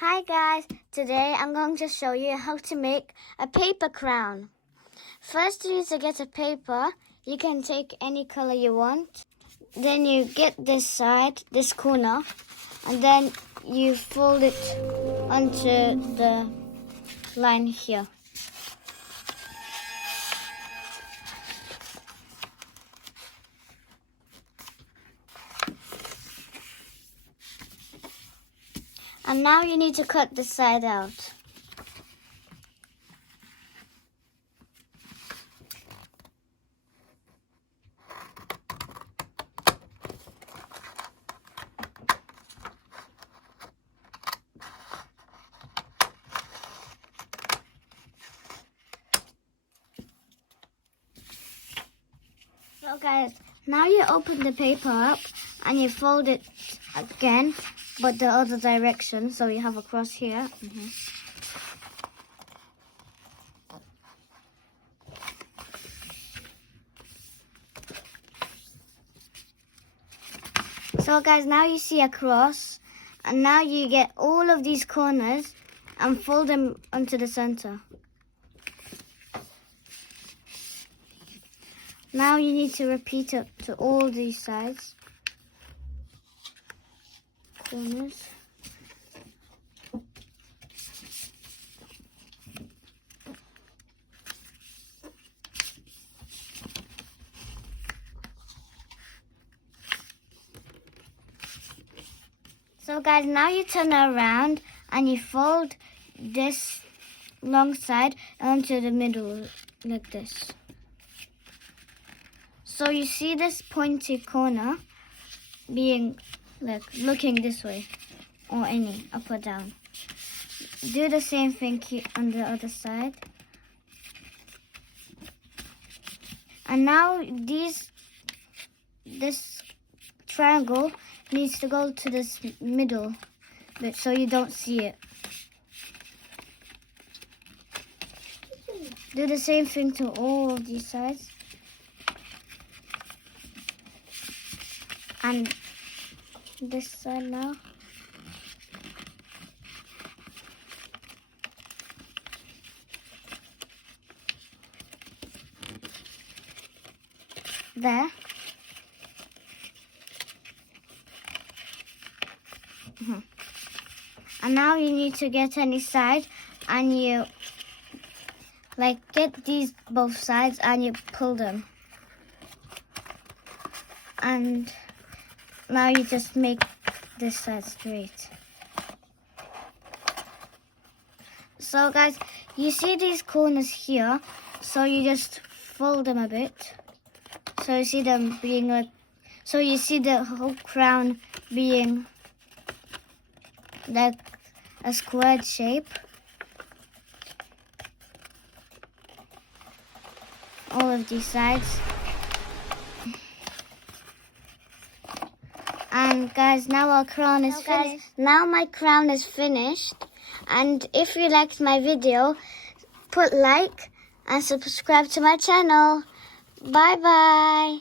Hi guys, today I'm going to show you how to make a paper crown. First you need to get a paper. You can take any color you want. Then you get this side, this corner, and then you fold it onto the line here. And now you need to cut the side out. So guys, now you open the paper up and you fold it again, but the other direction, so you have a cross here. So guys, now you see a cross, and now you get all of these corners and fold them onto the center. Now you need to repeat it to all these sides. Corners. So guys, now you turn around and you fold this long side onto the middle like this. So you see this pointy corner being like looking this way, or any up or down. Do the same thing on the other side. And now this triangle needs to go to this middle bit so you don't see it. Do the same thing to all of these sides. And this side now. There. And now you need to get any side and you get these both sides and you pull them. And now you just make this side straight. So guys, you see these corners here, so you just fold them a bit. So you see them being so you see the whole crown being like a squared shape. All of these sides. And guys, now our crown is finished. Now my crown is finished. And if you liked my video, put like and subscribe to my channel. Bye bye.